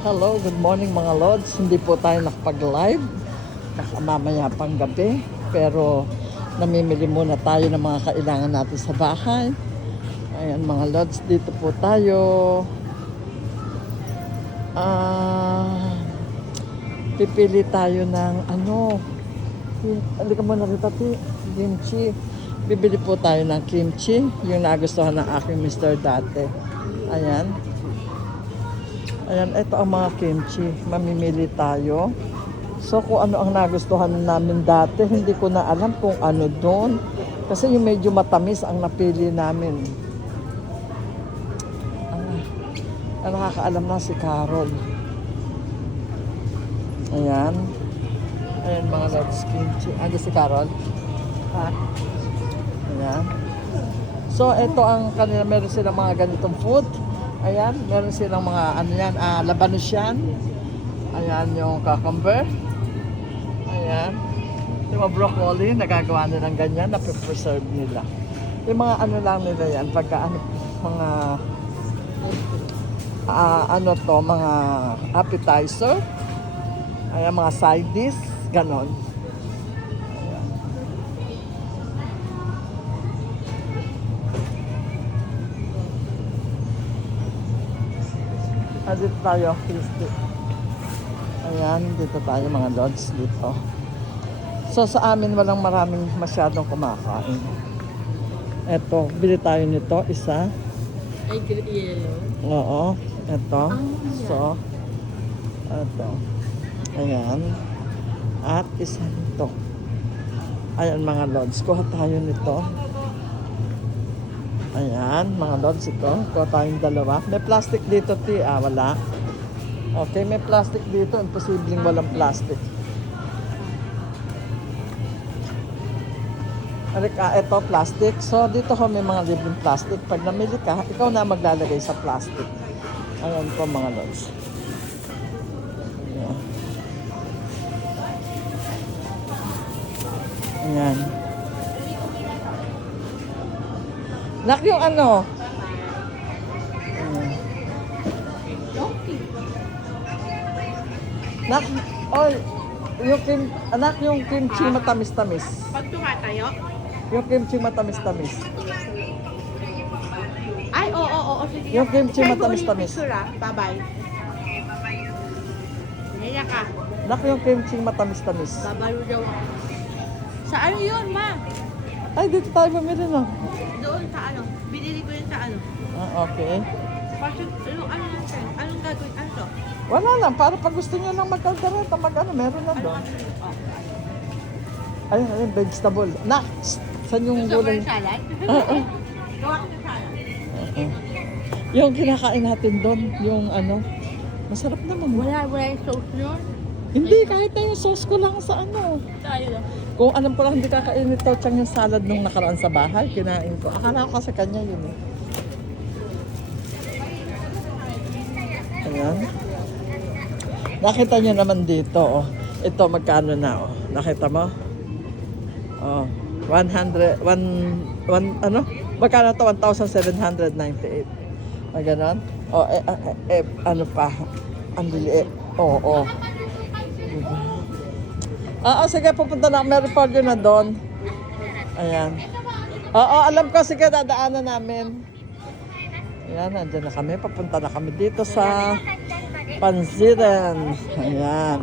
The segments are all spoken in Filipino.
Hello, good morning mga Lods. Hindi po tayo nakapag-live. Mamaya pang gabi. Pero namimili muna tayo ng mga kailangan natin sa bahay. Ayan mga Lods, dito po tayo. Ah, pipili tayo ng ano. Hindi ka muna rito. Kimchi. Bibili po tayo ng kimchi. Yung nagustuhan ng aking Mr. Date. Ayan. Ayan, ito ang mga kimchi. Mamimili tayo. So kung ano ang nagustuhan namin dati, hindi ko na alam kung ano doon. Kasi yung medyo matamis ang napili namin. Ang, ang nakakaalam na si Carol. Ayan. Ayan mga loves kimchi. Ano si Carol? Ha? Ayan. So ito ang kanila, meron silang mga ganitong food. Ayan, meron silang mga ano yan, ah, labanos yan. Ayan yung cucumber. Ayan. Yung mga broccoli, nagagawa nilang ganyan, na-preserve nila. Yung mga ano lang nila yan, pagka ano, mga ah, ano to, mga appetizer. Ayan, mga side dish, ganon. Dito tayo, Christy. Ayan, dito tayo mga lords dito. So sa amin walang maraming masyadong kumakain. Eto, bili tayo nito, isa. Ay, yellow. Oo, eto. So, eto. Ayan. At isa nito. Ayan mga lords, kuha tayo nito. Ayan, mga lords ito. Kuha tayong dalawa. May plastic dito, ti. Ah, wala. Okay, may plastic dito. Imposibleng walang plastic. Alik, ah, ito, plastic. So, dito ko may mga libreng plastic. Pag namili ka, ikaw na maglalagay sa plastic. Ayan po mga lords. Ayan. Ayan. Nak yung ano? Nak, oy, yung kim, anak yung kimchi matamis-tamis. Pag tumatayo? Yung kimchi matamis-tamis. Ay, oo, oo, oo. Sige. Yung kimchi matamis-tamis. ah. Bye-bye. Ngayon ka. Nak yung kimchi matamis-tamis. Babalo daw ako. Sa ano yun, ma? Ay, dito tayo bumili no. Doon sa ano? Binili ko yun sa ano? Ah, okay. Bakit, ano, ano lang sir? Anong gagawin? Ano to? Wala lang, para pag gusto nyo lang magkaldereta, mag ano, meron na Ano doon. ano? Oh. Ayun, ayun, vegetable. Nak, saan yung Gusto mo gulay? yung salad? Oo. Gawa ko ng salad. Oo. Yung kinakain natin doon, yung ano, masarap naman. Wala, wala yung sauce yun. Hindi, kahit na yung sauce ko lang sa ano. Tayo lang. Kung alam ko lang hindi kakain nito, tsang yung salad nung nakaraan sa bahay, kinain ko. Akala ko kasi kanya yun eh. Ayan. Nakita nyo naman dito, oh. Ito, magkano na, oh. Nakita mo? Oh, 100, 1, 1, ano? Magkano to? 1,798. Ah, ganon? Oh, eh, eh, eh, ano pa? Ang liliit. Oo, oh, oh. Diba? Oo, sige, pupunta na. Meron pa na doon. Ayan. Oo, alam ko. Sige, dadaanan namin. Ayan, nandyan na kami. Papunta na kami dito sa Pansiren. Ayan.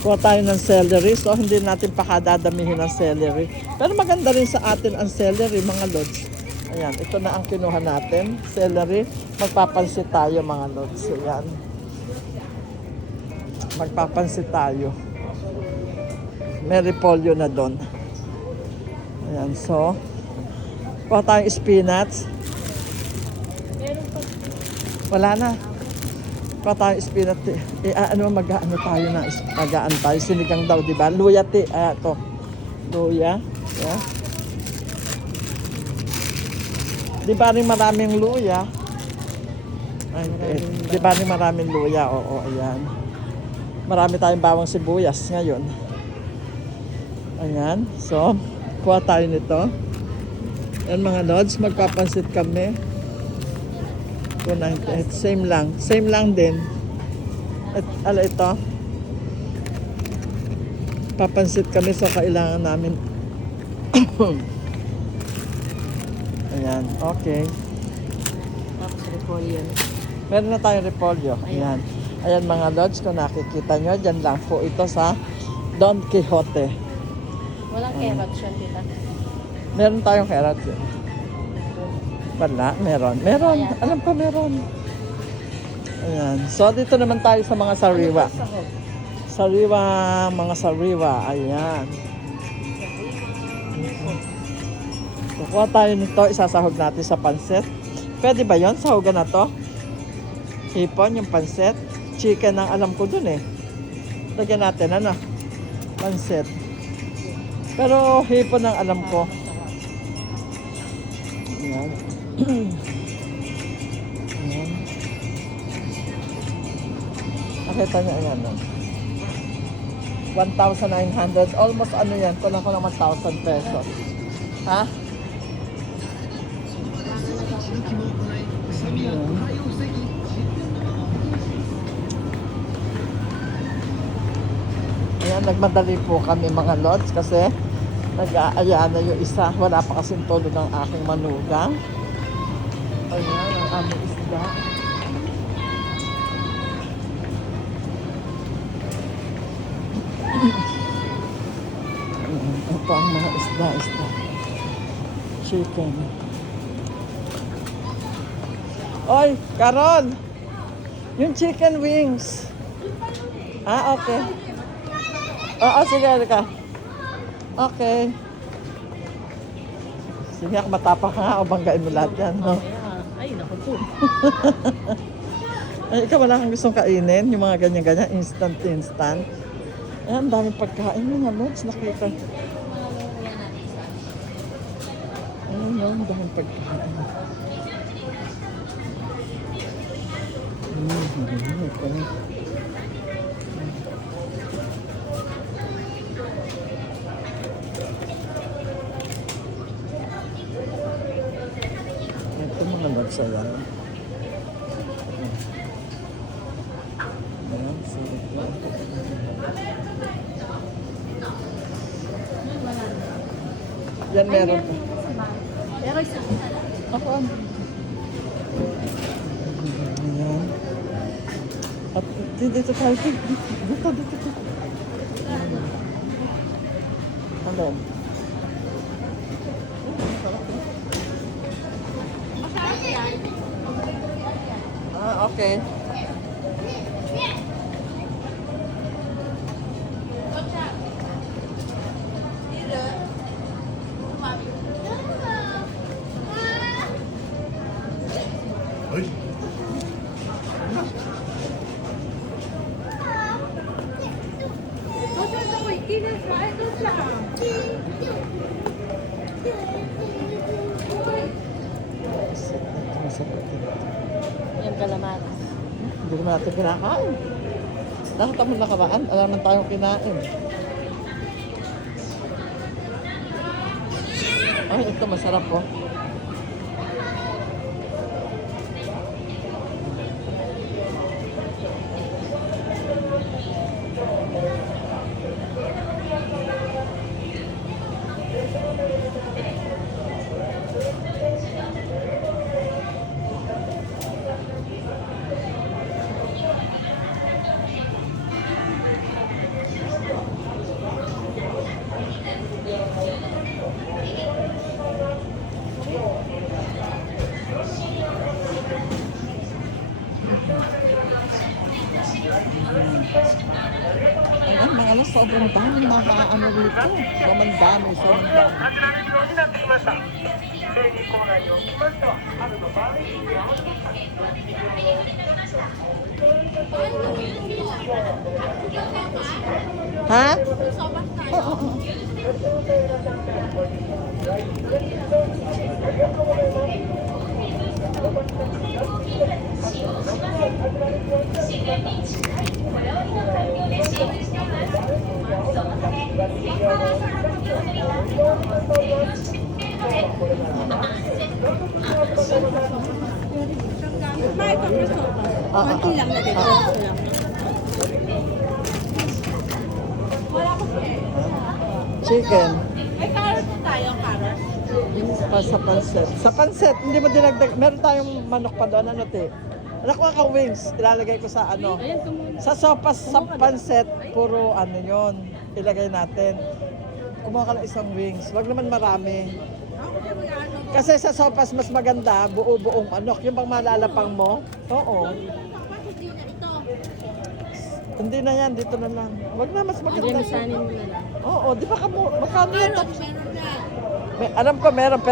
Kuha tayo ng celery. So, hindi natin pakadadamihin ng celery. Pero maganda rin sa atin ang celery, mga lods. Ayan, ito na ang kinuha natin. Celery. Magpapansit tayo, mga lods. Ayan. Magpapansit tayo. May repolyo na doon. Ayan, so. Kuha tayong spinach. Wala na. Kuha tayong spinach. Ah, ano, mag-ano tayo na, magaan tayo. Sinigang daw, di ba? Luya, ti. Ah, to. Luya. Yeah. Di ba rin maraming luya? Ay, eh, di ba rin maraming luya? Oo, ayan. Marami tayong bawang sibuyas ngayon. Ayan. So, kuha tayo nito. Yan mga lods, magpapansit kami. 298. Same lang. Same lang din. At ala ito. Papansit kami so kailangan namin. Ayan, okay. Tapos repolyo. Meron na tayong repolyo. Ayan. Ayan mga lods, kung nakikita nyo, dyan lang po ito sa Don Quixote. Walang carrots yan, tita. Meron tayong carrots. Wala, meron. Meron, Ayan. alam ko meron. Ayan. So, dito naman tayo sa mga sariwa. Ano sahog? Sariwa, mga sariwa. Ayan. Kukuha tayo nito, isasahog natin sa pansit. Pwede ba yon Sahogan na to? Hipon, yung pansit. Chicken ang alam ko dun eh. Lagyan natin, ano? Pansit. Pero hipon ang alam ko. Ayan. Ayan. Nakita niyo, ayan. no? 1,900. Almost ano yan, kulang ko ng 1,000 pesos. Ha? Ayan. Ayan, nagmadali po kami mga lods kasi nag-aaya na yung isa. Wala pa kasing tulog ng aking manugang. Ayan, ang aming isda. Ito ang mga isda-isda. Chicken. Oy, Carol! Yung chicken wings. Ah, okay. Oo, sige, ka. Okay. Sige, ako matapang ka nga o banggain mo lahat yan, no? Ay, naku po. Ay, ikaw wala kang gustong kainin, yung mga ganyan-ganyan, instant-instant. Ayan, daming pagkain mga lods, nakita. Ayan, yun, ang daming pagkain. Mga lods, ayan. So ito. Yan meron. Pero isa. Ako ano? Ayan. At dito tayo. Dito, dito, dito. Ano? Ah, okay. Yung kalaman. Hindi naman natin kinakain. Nakita mo nakaraan, alam naman tayong kinain. Ay, ito masarap po. Ayan, sobrang dami makaano nito. Sobrang dami, sobrang dami. Ha? Oo. Konti lang na din. Ito lang. Wala ko. Chicken. May carrot na tayo, carrot. Pa sa pansit. Sa pansit, hindi mo dinagdag. Meron tayong manok pa doon. Ano, te? Nakuha ka wings. Ilalagay ko sa ano. Sa sopas, sa pansit, puro ano yon ilagay natin. Kumuha ka ng isang wings. Wag naman marami. Kasi sa sopas, mas maganda, buo-buong manok. Yung bang malalapang mo? Oo. Hindi na yan, dito na lang. Wag na, mas maganda. mo na lang. Oo, di ba kamo, magkano yan? Meron na. May, alam ko meron, pero